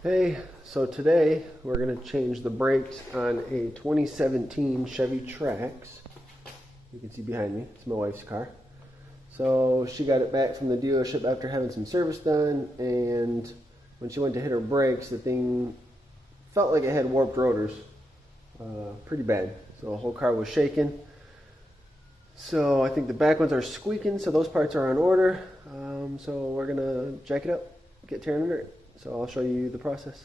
Hey, so today we're going to change the brakes on a 2017 Chevy Trax. You can see behind me, it's my wife's car. So she got it back from the dealership after having some service done, and when she went to hit her brakes, the thing felt like it had warped rotors. Pretty bad. So the whole car was shaking. So I think the back ones are squeaking, so those parts are on order. So we're going to jack it up, get tearing under it. So I'll show you the process.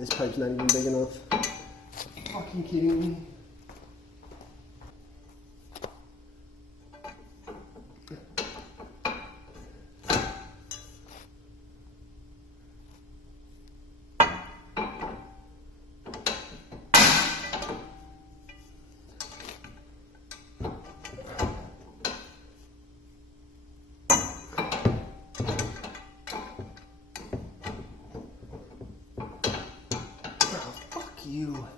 this pipe's not even big enough. Fucking kidding me? You.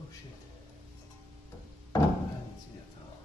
Oh shit. I didn't see that fell.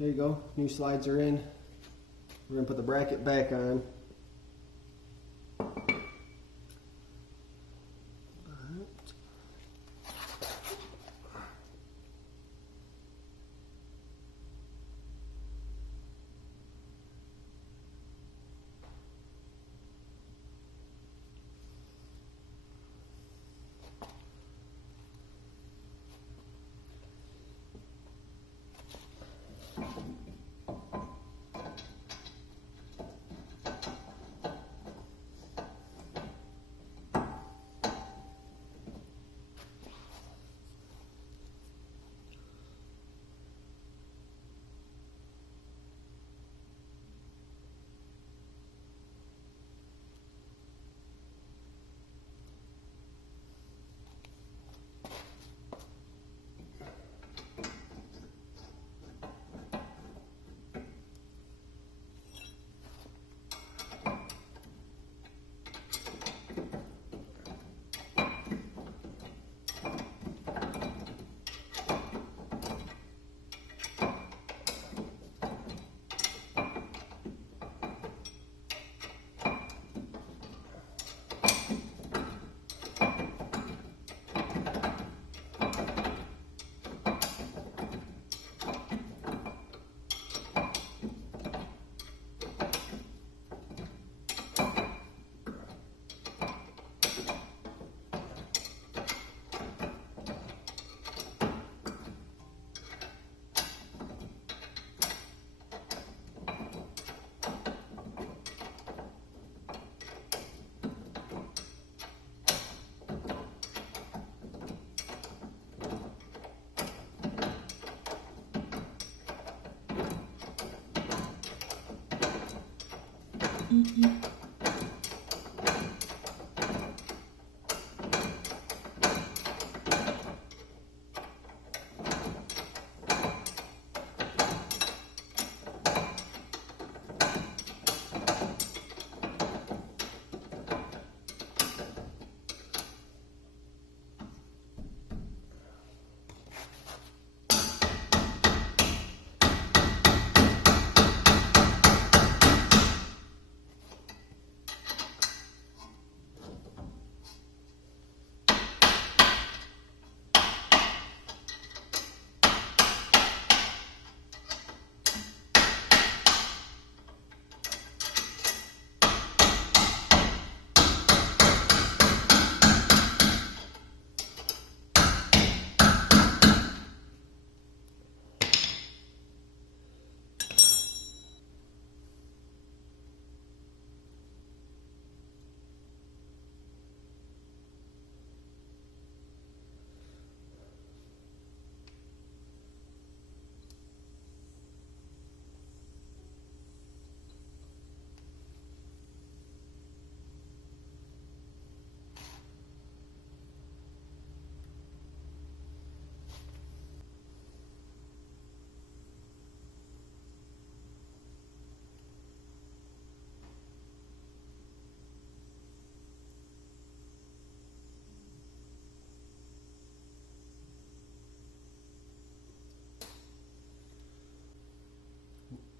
there you go, new slides are in. We're going to put the bracket back on.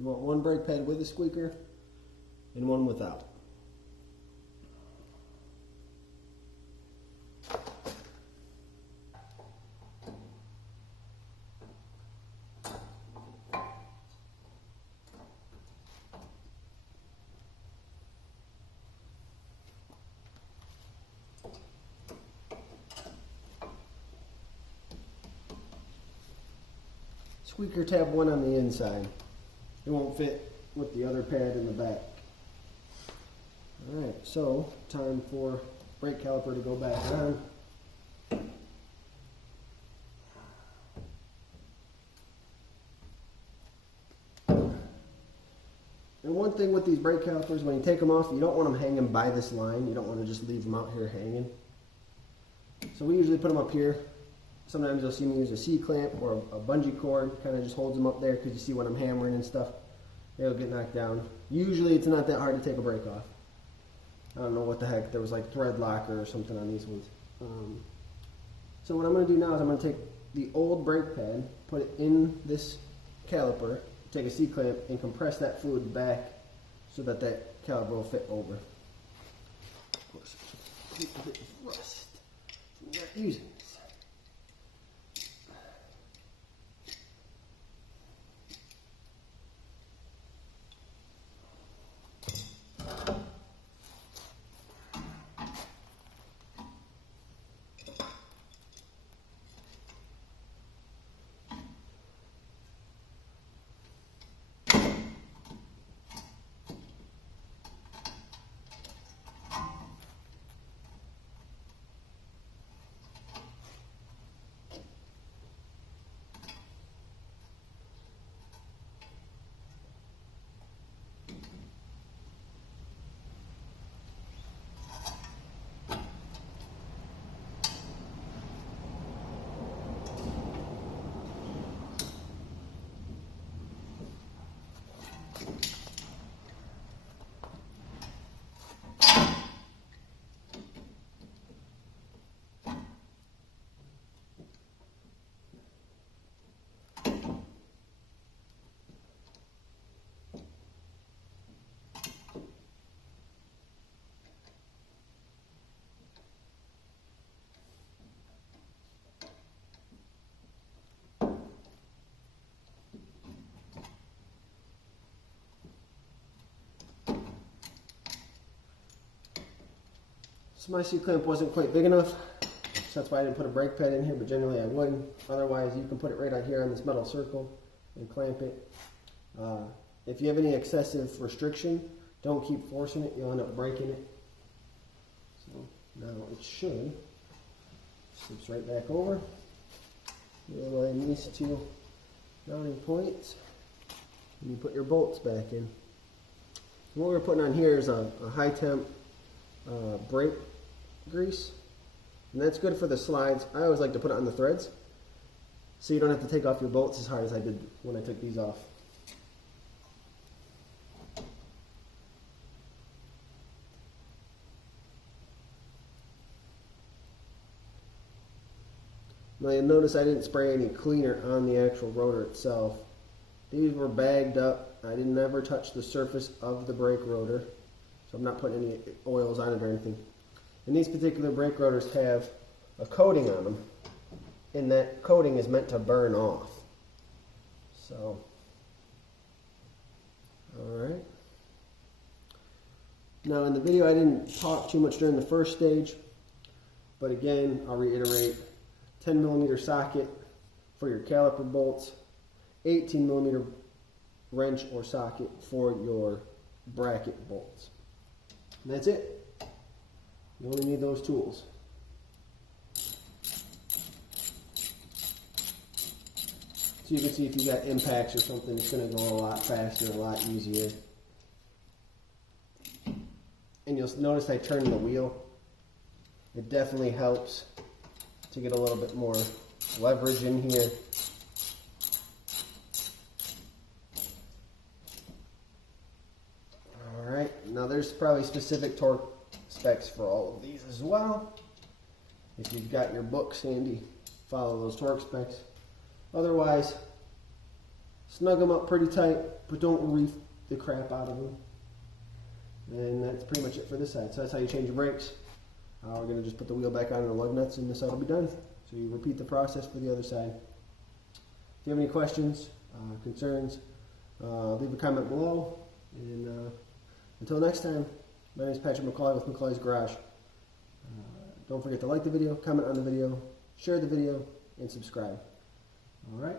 You want one brake pad with a squeaker and one without. Squeaker tab one on the inside. It won't fit with the other pad in the back. Alright, so time for brake caliper to go back on. And one thing with these brake calipers, when you take them off, you don't want them hanging by this line. You don't want to just leave them out here hanging. So we usually put them up here. Sometimes you'll see me use a C-clamp or a bungee cord, kind of just holds them up there because you see when I'm hammering and stuff, they'll get knocked down. Usually it's not that hard to take a brake off. I don't know what the heck, there was like thread locker or something on these ones. So what I'm going to do now is I'm going to take the old brake pad, put it in this caliper, take a C-clamp and compress that fluid back so that that caliper will fit over. Of course, a bit of rust from not using this. So my C-clamp wasn't quite big enough, so that's why I didn't put a brake pad in here, but generally I would. Otherwise, you can put it right out here on this metal circle and clamp it. If you have any excessive restriction, don't keep forcing it, you'll end up breaking it. So now it should. Slips right back over. You'll line these two mounting points, and you put your bolts back in. And what we're putting on here is a high temp brake grease, and that's good for the slides. I always like to put it on the threads so you don't have to take off your bolts as hard as I did when I took these off. Now you'll notice I didn't spray any cleaner on the actual rotor itself. These were bagged up. I didn't ever touch the surface of the brake rotor, so I'm not putting any oils on it or anything. And these particular brake rotors have a coating on them, and that coating is meant to burn off. So, alright. Now in the video I didn't talk too much during the first stage, but again, I'll reiterate, 10mm socket for your caliper bolts, 18mm wrench or socket for your bracket bolts. And that's it. You only need those tools. So you can see if you got impacts or something, it's going to go a lot faster, a lot easier. And you'll notice I turned the wheel. It definitely helps to get a little bit more leverage in here. Alright, now there's probably specific torque specs for all of these as well. If you've got your books handy, follow those torque specs. Otherwise, snug them up pretty tight, but don't reef the crap out of them. And that's pretty much it for this side. So that's how you change your brakes. We're going to just put the wheel back on the lug nuts and this side will be done. So you repeat the process for the other side. If you have any questions, concerns, leave a comment below. And until next time, my name is Patrick McCauley with McCauley's Garage. Don't forget to like the video, comment on the video, share the video, and subscribe. All right?